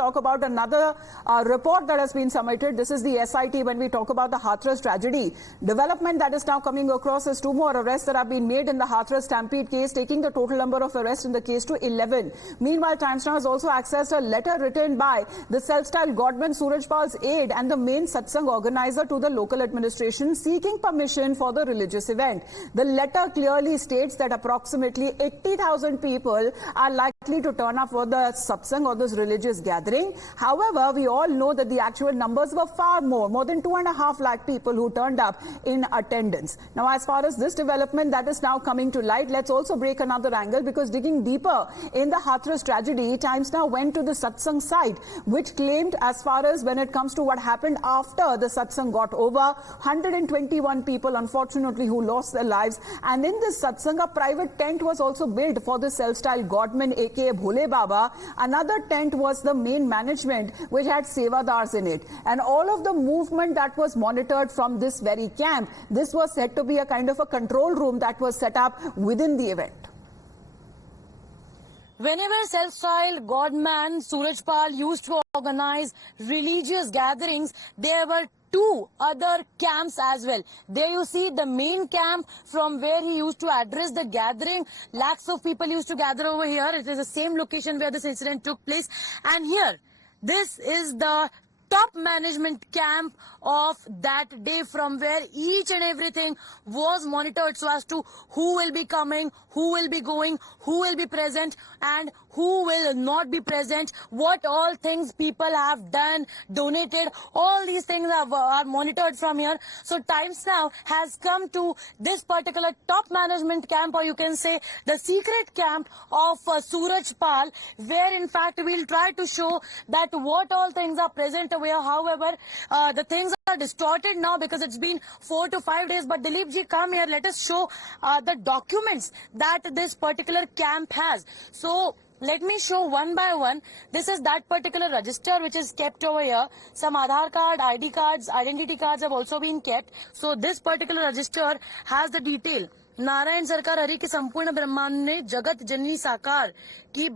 talk about another report that has been submitted. This is the SIT when we talk about the Hathras tragedy. Development that is now coming across is 2 more arrests that have been made in the Hathras stampede case, taking the total number of arrests in the case to 11. Meanwhile, Times Now has also accessed a letter written by the self-styled Godman Surajpal's aide and the main satsang organizer to the local administration seeking permission for the religious event. The letter clearly states that approximately 80,000 people are likely to turn up for the satsang or this religious gathering. However, we all know that the actual numbers were far more than 2.5 lakh people who turned up in attendance. Now, as far as this development that is now coming to light, let's also break another angle, because digging deeper in the Hathras tragedy, Times Now went to the satsang site, which claimed, as far as when it comes to what happened after the satsang got over, 121 people unfortunately who lost their lives. And in this satsang, a private tent was also built for the self-styled Godman, aka Bhole Baba. Another tent was the main management, which had sevadars in it. And all of the movement that was monitored from this very camp, this was said to be a kind of a control room that was set up within the event. Whenever self-styled Godman Surajpal used to organize religious gatherings, there were 2 other camps as well. There you see the main camp from where he used to address the gathering. Lakhs of people used to gather over here. It is the same location where this incident took place. And here, this is the top management camp of that day, from where each and everything was monitored so as to who will be coming, who will be going, who will be present and who will not be present, what all things people have done, donated, all these things are monitored from here. So Times Now has come to this particular top management camp, or you can say the secret camp of Surajpal, where in fact we'll try to show that what all things are present over here. However, the things are distorted now because it's been 4 to 5 days. But Dilip ji, come here, let us show the documents that this particular camp has. So let me show one by one. This is that particular register which is kept over here. Some Aadhaar card, ID cards, identity cards have also been kept. So this particular register has the detail. Narayan सरकार हरि के संपूर्ण ब्रह्मांड ने जगत जननी साकार की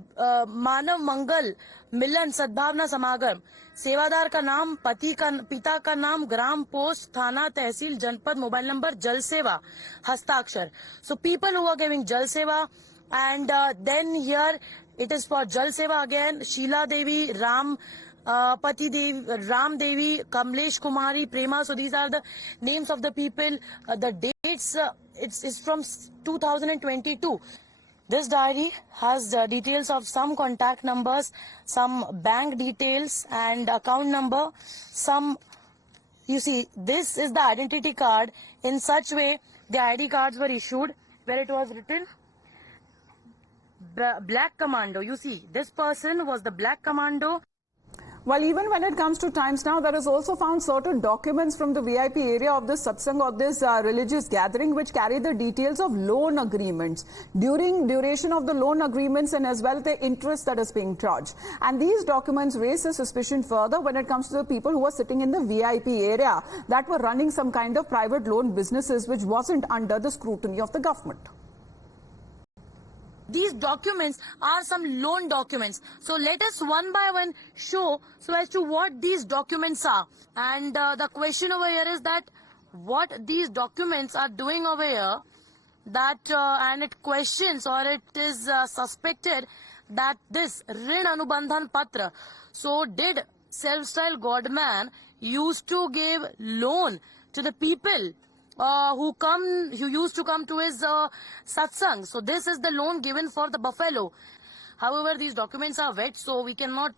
मानव मंगल मिलन सद्भावना समागम, सेवादार का नाम, पिता का नाम, ग्राम पोस्ट, थाना, तहसील, जनपद, मोबाइल नंबर, जल सेवा, हस्ताक्षर. So people who are giving jal seva, and then here it is for jal seva again. Sheila Devi, Ram Pati Devi, Ram Devi, Kamlesh Kumari, Prema. So these are the names of the people. The dates, it's from 2022. This diary has details of some contact numbers, some bank details and account number. Some, you see, this is the identity card. In such way, the ID cards were issued where it was written Black Commando. You see, this person was the Black Commando. Well, even when it comes to Times Now, there is also found certain documents from the VIP area of this satsang or this religious gathering which carry the details of loan agreements, duration of the loan agreements, and as well the interest that is being charged. And these documents raise a suspicion further when it comes to the people who are sitting in the VIP area that were running some kind of private loan businesses which wasn't under the scrutiny of the government. These documents are some loan documents. So let us one by one show so as to what these documents are. And the question over here is that what these documents are doing over here, that and it questions, or it is suspected that this Rin Anubandhan Patra, so did self-styled Godman used to give loan to the people who used to come to his satsang. So this is the loan given for the buffalo. However, these documents are wet, so we cannot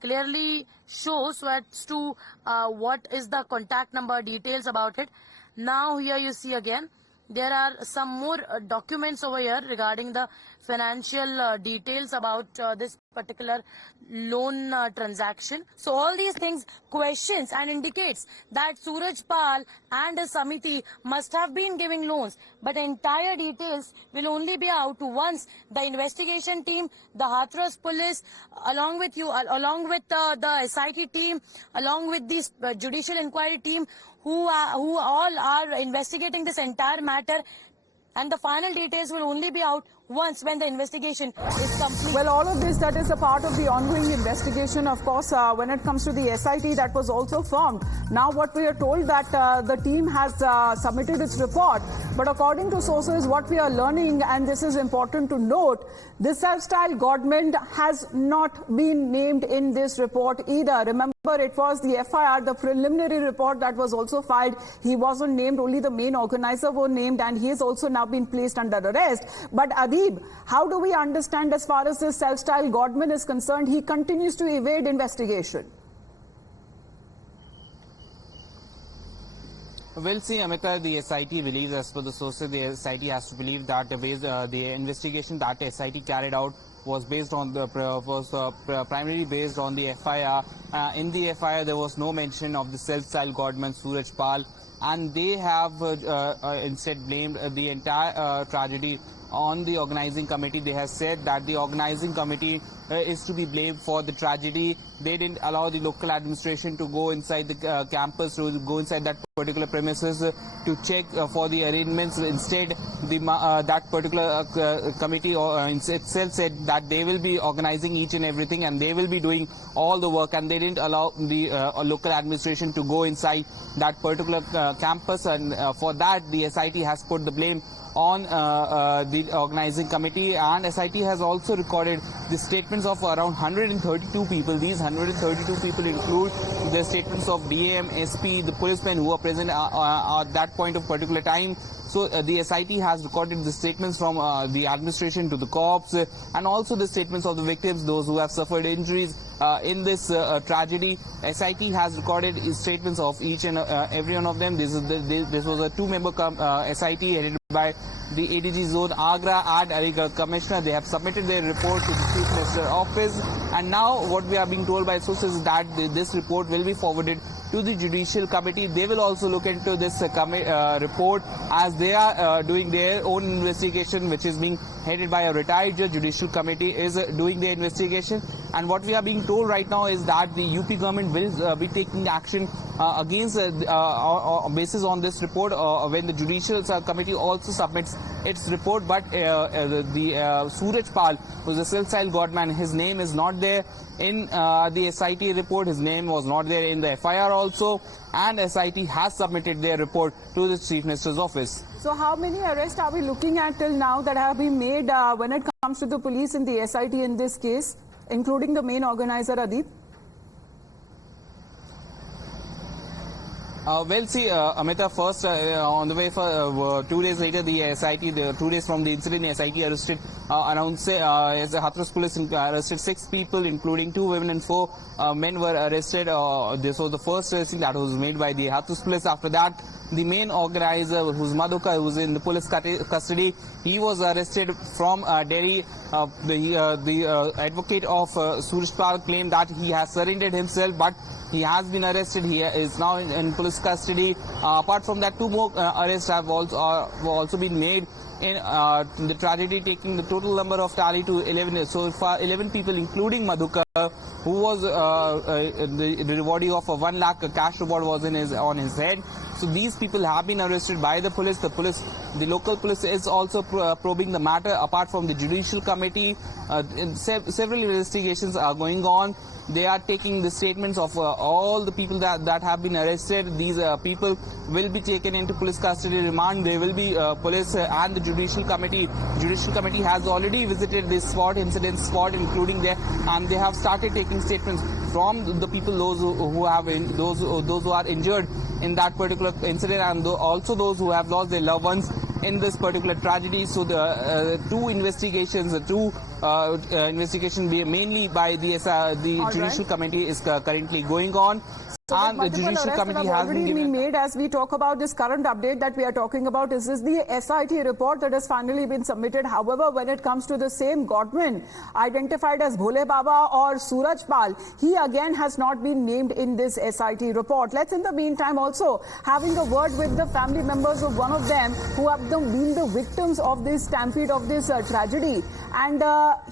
clearly show so as to what is the contact number details about it. Now here you see again, there are some more documents over here regarding the financial details about this particular loan transaction. So all these things questions and indicates that Surajpal and his Samiti must have been giving loans, but the entire details will only be out once the investigation team, the Hathras police, along with the SIT team, along with this judicial inquiry team, who all are investigating this entire matter, and the final details will only be out once when the investigation is complete. Well, all of this, that is a part of the ongoing investigation. Of course, when it comes to the SIT that was also formed. Now what we are told that the team has submitted its report. But according to sources, what we are learning, and this is important to note, the self-styled government has not been named in this report either. Remember, it was the FIR, the preliminary report that was also filed. He wasn't named, only the main organizer were named, and he has also now been placed under arrest. But Adib, how do we understand as far as this self-styled government is concerned, he continues to evade investigation? We'll see, Amita. The SIT believes, as per the sources, the SIT has to believe that the investigation that the SIT carried out was based on the primarily based on the FIR. In the FIR, there was no mention of the self-styled godman Suraj Pal, and they have instead blamed the entire tragedy on the organizing committee. They have said that the organizing committee is to be blamed for the tragedy. They didn't allow the local administration to go inside the campus, to go inside that particular premises to check for the arrangements. Instead, that particular committee itself said that they will be organizing each and everything and they will be doing all the work, and they didn't allow the local administration to go inside that particular campus, and for that the SIT has put the blame on the organizing committee. And SIT has also recorded the statements of around 132 people. These 132 people include the statements of DAM, SP, the policemen who were present at that point of particular time. So the SIT has recorded the statements from the administration to the cops, and also the statements of the victims, those who have suffered injuries in this tragedy. SIT has recorded statements of each and every one of them. This was a two-member SIT headed by the ADG Zone Agra and Aligarh Commissioner. They have submitted their report to the Chief Minister's office, and now what we are being told by sources is that this report will be forwarded to the Judicial Committee. They will also look into this report, as they are doing their own investigation, which is being headed by a retired judge. Judicial Committee is doing their investigation, and what we are being told right now is that the UP government will be taking action against basis on this report when the Judicial Committee also submits its report. But the Suraj Pal, who is a self-styled godman, his name is not there in the SIT report. His name was not there in the FIR also, and SIT has submitted their report to the Chief Minister's office. So how many arrests are we looking at till now that have been made when it comes to the police in the SIT in this case, including the main organizer, Adib? Well, see, Amita, first, on the way for 2 days later, the SIT, 2 days from the incident, the SIT arrested as the Hathras police arrested 6 people, including 2 women and 4 men were arrested. This was the first arresting that was made by the Hathras police. After that, the main organizer, who's Madhuka, who's in the police custody, he was arrested from Delhi. The advocate of Suraj Pal claimed that he has surrendered himself, but he has been arrested. He is now in police custody. Apart from that, 2 more arrests have also been made in the tragedy, taking the total number of tally to 11. So far, 11 people, including Madhuka, who was the rewardee of a 1 lakh cash reward was on his head. So these people have been arrested by the police. The local police is also probing the matter. Apart from the Judicial Committee, several investigations are going on. They are taking the statements of all the people that have been arrested. These people will be taken into police custody remand. They will be police and the Judicial Committee. Judicial Committee has already visited this incident spot, including there, and they have started taking statements from the people, those who are injured in that particular incident, and also those who have lost their loved ones in this particular tragedy. So the two investigations mainly by the Judicial Committee is currently going on. So and the Judicial Committee has already been made. As we talk about this current update that we are talking about, is this the SIT report that has finally been submitted? However, when it comes to the same godman identified as Bhole Baba or Suraj Pal, he again has not been named in this SIT report. Let's in the meantime also having a word with the family members of one of them who have been the victims of this stampede, of this tragedy. And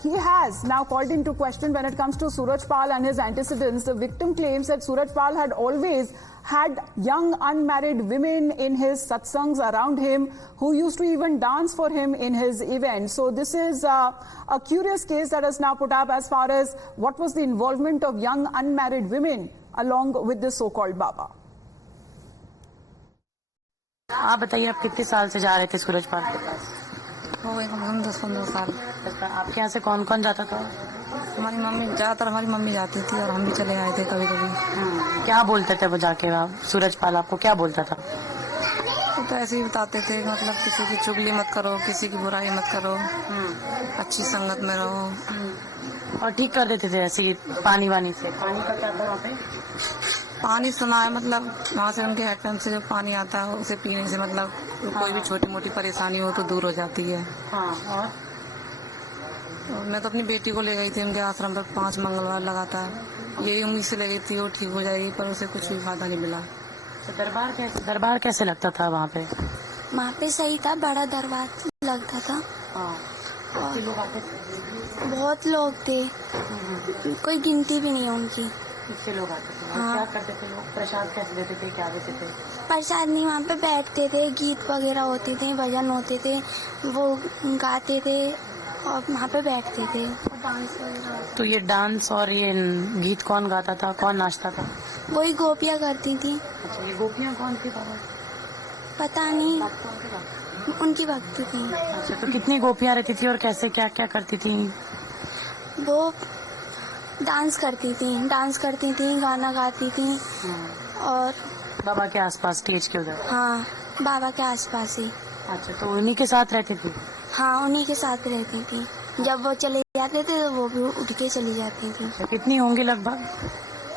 he has now called into question when it comes to Surajpal and his antecedents. The victim claims that Surajpal had always had young unmarried women in his satsangs around him who used to even dance for him in his events. So this is a curious case that is now put up as far as what was the involvement of young unmarried women along with this so-called Baba. आप बताइए, आप कितने साल से जा रहे थे सूरजपाल के पास? हो गए कम से कम 10-15 साल। आपके यहाँ से कौन कौन जाता था? हमारी मम्मी, ज़्यादातर हमारी मम्मी जाती थी और हम भी चले आए थे कभी कभी। क्या बोलते थे वो जाके? आप सूरजपाल आपको क्या बोलता था? वो तो ऐसे ही बताते थे, मतलब किसी की चुगली मत करो, किसी की बुराई मत करो, अच्छी संगत में रहो। और ठीक कर देते थे ऐसे ही पानी वानी से? पानी का क्या था वहाँ पे? पानी सुना है, मतलब वहाँ से उनके हैंडपंप से जो पानी आता है उसे पीने से मतलब कोई भी छोटी मोटी परेशानी हो तो दूर हो जाती है। हाँ। और मैं तो अपनी बेटी को ले गई थी उनके आश्रम पर 5 मंगलवार लगातार, यही उम्मीद से ले गई थी वो ठीक हो जाएगी, पर उसे कुछ भी फायदा नहीं मिला। तो दरबार कैसे लगता था वहाँ पे? वहाँ पे सही था, बड़ा दरबार लगता था। और लोग आते थे? बहुत लोग थे, कोई गिनती भी नहीं है उनकी। कितने लोग आते थे? हाँ। क्या करते थे लोग? प्रसाद कैसे देते थे? क्या देते थे? प्रसाद नहीं, वहाँ पे बैठते थे, गीत वगैरह होते थे, भजन होते थे, वो गाते थे और वहाँ पे बैठते थे और डांस वगैरह। तो ये डांस और ये गीत कौन गाता था, कौन नाचता था? वही गोपियाँ करती थी। अच्छा, ये गोपियाँ कौन थी बाबा? पता नहीं, उनकी भक्त थी। अच्छा, तो कितनी गोपियाँ रहती थी और कैसे क्या क्या करती थी? वो डांस करती थी, गाना गाती थी और बाबा के आसपास स्टेज के उधर? हाँ, बाबा के आसपास ही। अच्छा, तो उन्हीं के साथ रहती थी? हाँ, उन्हीं के साथ रहती थी। जब वो चले जाते थे तो वो भी उठ के चली जाती थी। अच्छा, कितनी होंगी लगभग?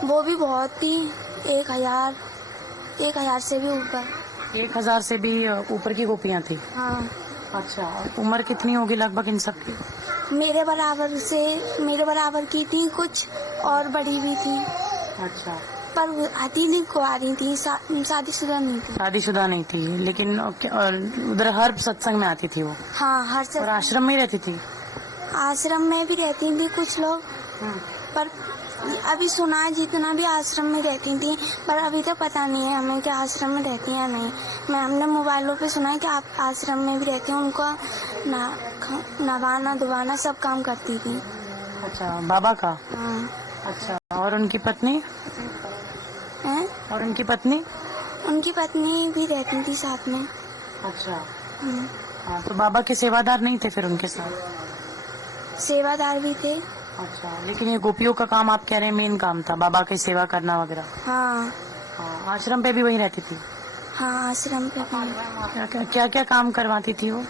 वो भी बहुत थी, 1000 से भी ऊपर। 1000 से भी ऊपर की गोपियाँ थी? हाँ। अच्छा, उम्र कितनी होगी लगभग इन सब की? मेरे बराबर की थी, कुछ और बड़ी भी थी। अच्छा, पर वो आती नहीं, कुआरी थी, शादीशुदा नहीं थी। शादीशुदा नहीं थी, लेकिन उधर हर सत्संग में आती थी वो? हाँ, हर से। और आश्रम में ही रहती थी? आश्रम में भी रहती थी कुछ लोग, पर अभी सुना है जितना भी आश्रम में रहती थी, पर अभी तक पता नहीं है हमें कि आश्रम में रहती हैं या नहीं। हमने मोबाइलों पे सुना है कि आप आश्रम में भी रहती हैं, उनको नवाना धुवाना सब काम करती थी। अच्छा, बाबा का? हाँ। अच्छा, और उनकी पत्नी? हैं? और उनकी पत्नी? उनकी पत्नी भी रहती थी साथ में। अच्छा। हाँ, तो बाबा के सेवादार नहीं थे फिर उनके साथ? सेवादार भी थे। अच्छा, लेकिन ये गोपियों का काम आप कह रहे हैं मेन काम था, बाबा की सेवा करना वगैरह? हाँ। हाँ, आश्रम पे भी वहीं रहती थी? हाँ, आश्रम पे भी। क्या क्या काम करवाती थी वो?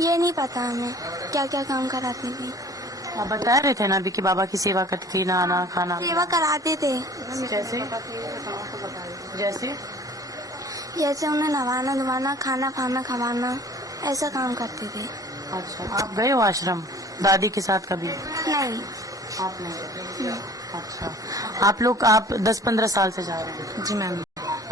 ये नहीं पता हमें क्या क्या काम कराती थी। आप बता रहे थे ना अभी कि बाबा की सेवा करती थी, नहाना खाना? सेवा कराते थे। जैसे उन्हें नवाना धुवाना, खाना खाना खवाना, ऐसा काम करते थे। अच्छा, आप गए हो आश्रम दादी के साथ कभी? नहीं। आप नहीं? अच्छा, आप 10-15 साल से जा रहे हैं? जी मैम।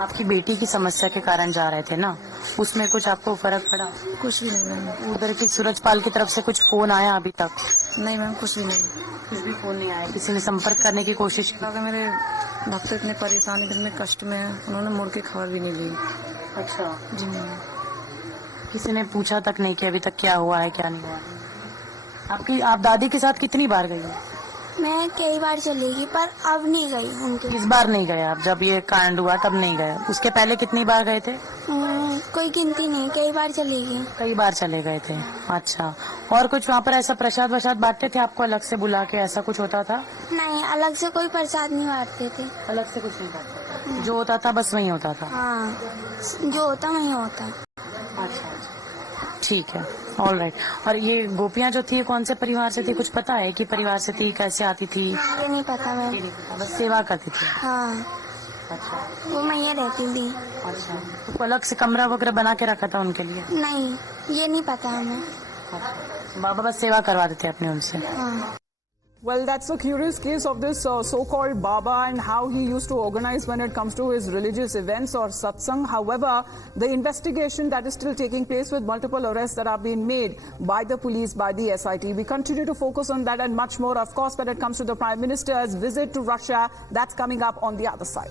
आपकी बेटी की समस्या के कारण जा रहे थे ना, उसमें कुछ आपको फर्क पड़ा? कुछ भी नहीं मैम। उधर की सूरजपाल की तरफ से कुछ फोन आया अभी तक? नहीं मैम, कुछ भी नहीं। कुछ भी फोन नहीं आया? किसी ने संपर्क करने की कोशिश की? अगर मेरे भक्त इतने परेशानी, इतने कष्ट में हैं, उन्होंने मुड़ के खबर भी नहीं ली। अच्छा जी मैम। किसी ने पूछा तक नहीं कि अभी तक क्या हुआ है क्या नहीं हुआ? आप दादी के साथ कितनी बार गई? मैं कई बार चली गई, पर अब नहीं गई उनके। किस बार नहीं गए आप? जब ये कांड हुआ तब नहीं गए? उसके पहले कितनी बार गए थे? कोई गिनती नहीं, कई बार चली गई। कई बार चले गए थे। अच्छा, और कुछ वहाँ पर ऐसा प्रसाद वसाद बांटते थे आपको अलग से बुला के, ऐसा कुछ होता था? नहीं, अलग से कोई प्रसाद नहीं बांटते थे। अलग से कुछ नहीं बांटते? जो होता था बस वही होता था? हाँ, जो होता वही होता। अच्छा, ठीक है, ऑल राइट। और ये गोपियाँ जो थी कौन से परिवार से थी, कुछ पता है कि परिवार से थी, कैसे आती थी? ये नहीं पता मैं। बस सेवा करती थी? हाँ। अच्छा, वो मैया रहती थी। अच्छा, तो अलग से कमरा वगैरह बना के रखा था उनके लिए? नहीं, ये नहीं पता हमें। अच्छा, बाबा बस सेवा करवाते थे अपने उनसे? हाँ। Well, that's a curious case of this so-called Baba and how he used to organize when it comes to his religious events or satsang. However, the investigation that is still taking place with multiple arrests that are being made by the police, by the SIT. We continue to focus on that and much more, of course, when it comes to the Prime Minister's visit to Russia. That's coming up on the other side.